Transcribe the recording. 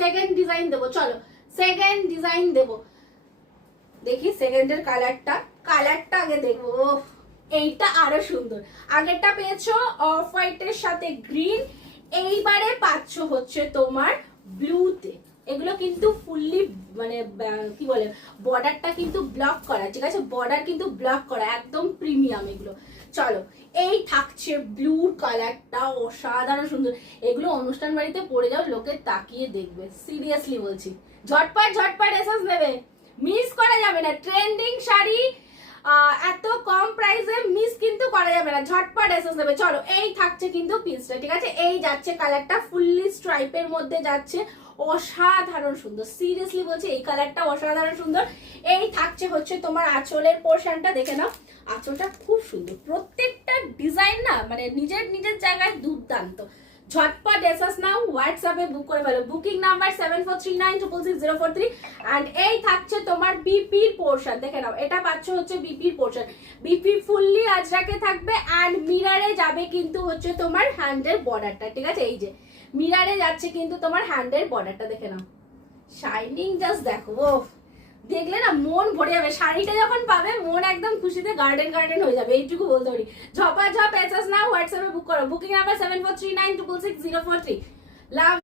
Second design দেবো, চলো second design দেবো। দেখি সেকেন্ডের কালারটা আগে দেখবো। এইটা আরো সুন্দর। আগেরটা পেয়েছো অফ হোয়াইটের সাথে গ্রিন, এইবারে পাচ্ছ হচ্ছে তোমার ব্লুতে। এগুলো কিন্তু ফুললি মানে কি বলে বর্ডারটা কিন্তু ব্লক করা, ঠিক আছে, বর্ডার কিন্তু ব্লক করা, একদম প্রিমিয়াম এগুলো। চলো এই থাকছে ব্লু কালারটা, অসাধারণ সুন্দর। এগুলো অনুষ্ঠান বাড়িতে পরে যাও, লোকে তাকিয়ে দেখবে, সিরিয়াসলি বলছি। ঝটপট এসেস নেবে, মিস করা যাবে না। ট্রেন্ডিং শাড়ি এত কম প্রাইসে মিস কিন্তু করা যাবে না, ঝটপট এসেস নেবে। চলো এই থাকছে কিন্তু পিসটা, ঠিক আছে, এই যাচ্ছে কালারটা ফুললি স্ট্রাইপের মধ্যে যাচ্ছে, অসাধারণ সুন্দর, সিরিয়াসলি বলছি এই কালারটা অসাধারণ সুন্দর। এই থাকছে হচ্ছে তোমার আঁচলের পোর্শনটা, দেখে নাও আঁচলটা খুব সুন্দর, প্রত্যেকটা ডিজাইন না মানে নিজের জায়গায় দুর্দান্ত। ঝটপট এসএস নাও, হোয়াটসঅ্যাপে বুক করে ফেলো, বুকিং নাম্বার 7439666043। এন্ড এই থাকছে তোমার বিপির পোর্শন, দেখে নাও এটা পাচ্ছ হচ্ছে বিপির পোর্শন, বিপি ফুললি আজরাকে থাকবে। এন্ড মিরারে যাবে কিন্তু হচ্ছে তোমার হ্যান্ডের বর্ডারটা, ঠিক আছে, এই যে মিরারে যাচ্ছে কিন্তু তোমার হ্যান্ডের বর্ডারটা, দেখে নাও শাইনিং জাস্ট দেখো, ও দেখলে না মন ভরে যাবে। শাড়িটা যখন পাবে মন একদম খুশিতে গার্ডেন হয়ে যাবে, এইটুকু বলতে পারি। ঝপাঝপ এসএস নাও, হোয়াটসঅ্যাপে বুক করো, বুকিং নাম্বার 7439666043। লাভ।